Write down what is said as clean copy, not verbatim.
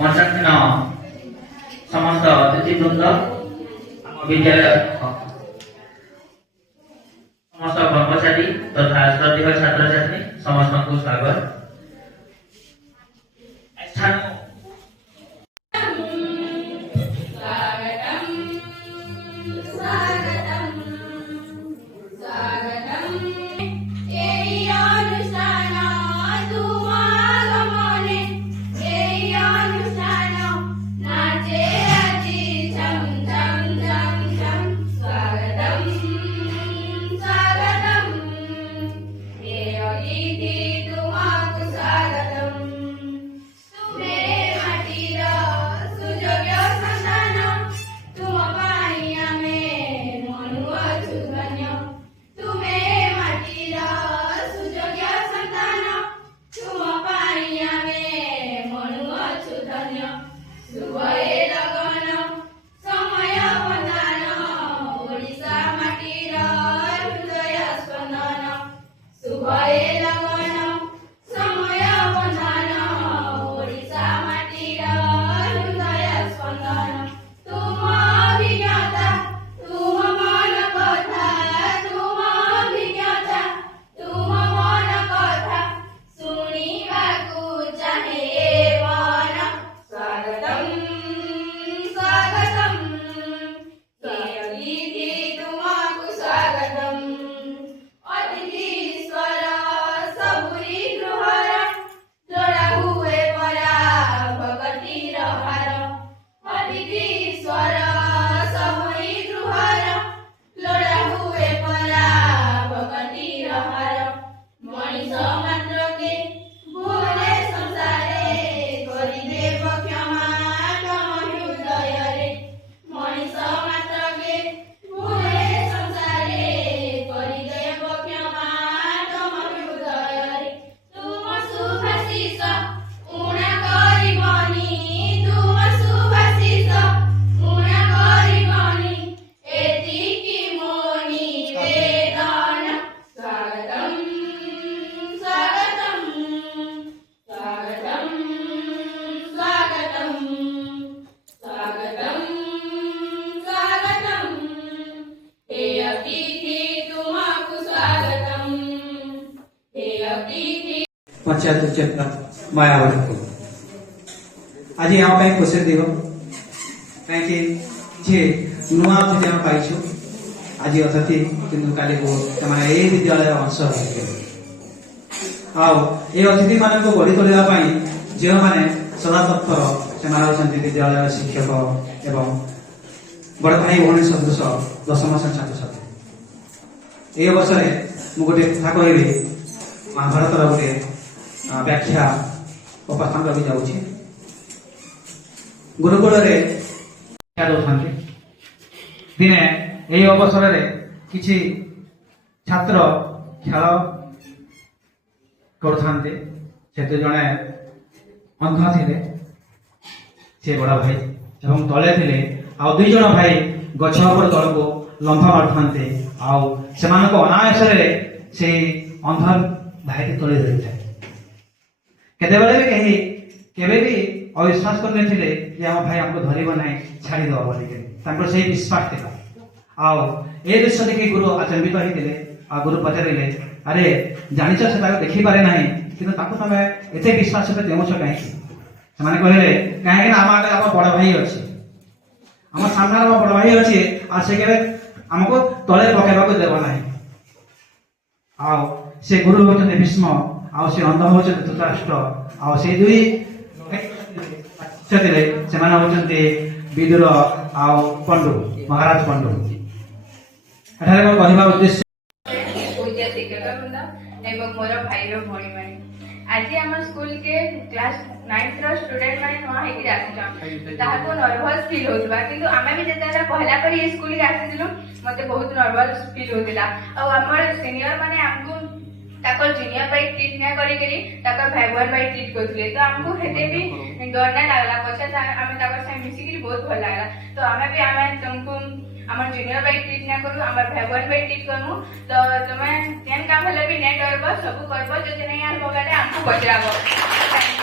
मंचासीन समस्त अतिथिवृंद विद्यालय समस्त कर्मचारी तथा श्रद्धेय छात्र छात्री समस्त को स्वागत। पंचायत क्षेत्र मायावती को आज यहाँ खुशी दिव कहीं नुआ अतिथि आम पाइछु आज अतिथि किंतु काली को विद्यालय अंश ये अतिथि मान गढ़ी तोड़ा जो मैंने सदा तत्पर से विद्यालय शिक्षक एवं बड़ भाई भौणी सदृश दशम श्रेणी छात्र छात्री ये अवसर में गोटे कथा कहि महाभारत गोटे व्याख्या उपस्थान रखी जाऊँगी। गुरुकुल दिने यही अवसर में किसी छात्र खेल करते जड़े अंध थे सी बड़ भाई एवं तले थे आ दुई जन भाई गछ तल को लंफा मारुते से अनायास से अंध भाई तले धरी था केतेबेले भी कहीं केबे भी अविश्वास करने थे कि आम भाई हमको धरब ना छाड़ीद बोलिक से विश्वास था आओ ये दृश्य देखिए गुरु आचंबित होते गुरु पचारे अरे जानिच से देखी पारे ना कि तुम एत विश्वास देवछ कहीं से कहले कहीं आम आगे आम बड़ भाई अच्छे आम सामने आम बड़ भाई अच्छे आ से के आमको तले पकेबा देव ना आओ से गुरु होते भीष्म आउ से अंध होते धृतराष्ट्र आउ से दुई से विदुर आउ पंडु महाराज पंडु एठारे को कहबा उद्देश्य एवं मोर भाई रो भणी माने आज हम स्कूल के क्लास 9th रो स्टूडेंट माने नवा हेकि आछन ताहाको नर्वस फील होतबा किंतु आमे भी जेतेला पहला करी स्कूल के आसीदिलु मते बहुत नर्वस फील होतिला आ हमर सीनियर माने हमको ताकर जूनियर बाई ट्रीट ना करी करी ताकर भाई बहन बाई ट्रीट करथले तो हमको हेते भी डर ना लागला पछा आमे ताकर से मिसी के बहुत भल लागला तो आमे भी आमे तुमको हमर जूनियर बाई ट्रीट ना करू हमर भाई बहन बाई ट्रीट करमु तो तमे केन काम हले भी ने डरबो सब करबो जति नै यार बगाले हमको बचाबो।